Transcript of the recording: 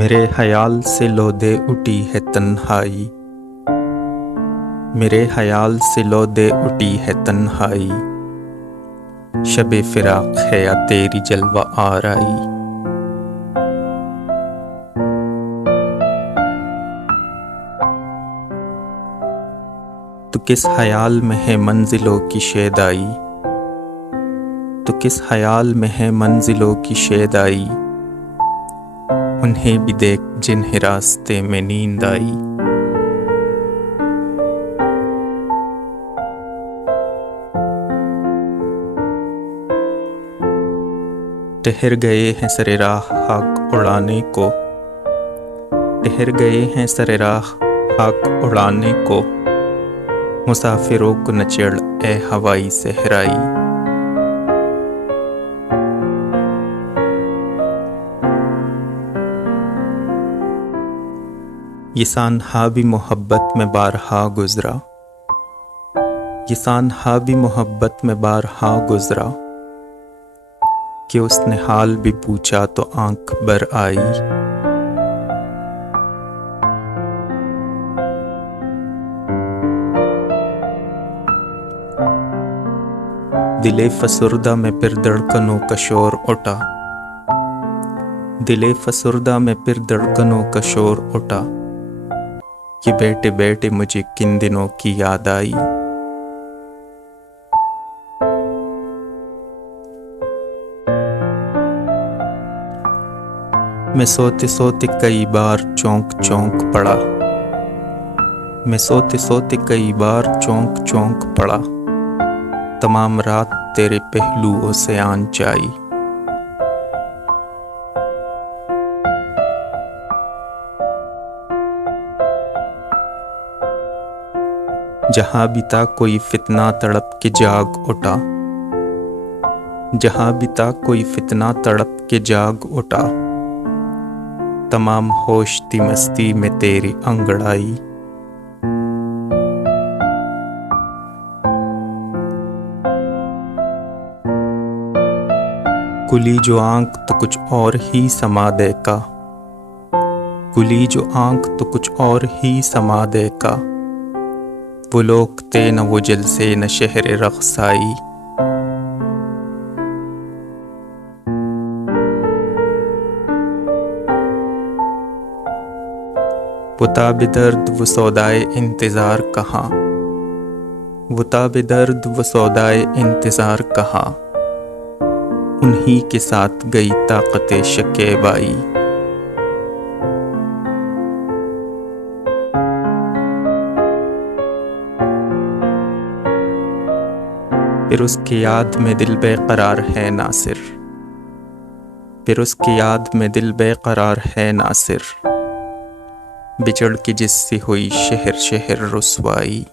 मेरे ख़याल से लोदे उठी है तन्हाई। मेरे ख़याल से लोदे उठी है तन्हाई। शबे फिराक है या तेरी जलवा आराई। तू किस ख़याल में है मंजिलों की शेदाई। तू किस ख़याल में है मंजिलों की शेदाई। उन्हें भी देख जिन्हें रास्ते में नींद आई। ठहर गए हैं सरे राह खाक उड़ाने को। ठहर गए हैं सरे राह खाक उड़ाने को। मुसाफिरों को न चिढ़ ए हवाई सहराई। ये सानहा भी मोहब्बत में बारहा गुजरा। ये सानहा भी मोहब्बत में बारहा गुजरा। कि उसने हाल भी पूछा तो आंख भर आई। दिले फसुर्दा में फिर धड़कनों का शोर उठा। दिले फसुर्दा में फिर धड़कनों का शोर उठा। कि बैठे बैठे मुझे किन दिनों की याद आई। मैं सोते सोते कई बार चौंक चौंक पड़ा। मैं सोते सोते कई बार चौंक चौंक पड़ा। तमाम रात तेरे पहलुओं से आंच आई। जहां भी था कोई फितना तड़प के जाग उठा। जहां भी था कोई फितना तड़प के जाग उठा। तमाम होश थी मस्ती में तेरी अंगड़ाई। कुली जो आंख तो कुछ और ही समा देका। कुली जो आंख तो कुछ और ही समा देका। वो लोग थे न वो जलसे न शहर रक़्साई। वो ताबे दर्द वो सौदाए इंतज़ार कहाँ। वो ताबे दर्द वो सौदाए इंतज़ार कहाँ। उन्हीं के साथ गई ताक़ते शकीबाई। फिर उसकी याद में दिल बेकरार है नासिर। फिर उसकी याद में दिल बेकरार है नासिर। बिछड़ के जिससे हुई शहर शहर रुसवाई।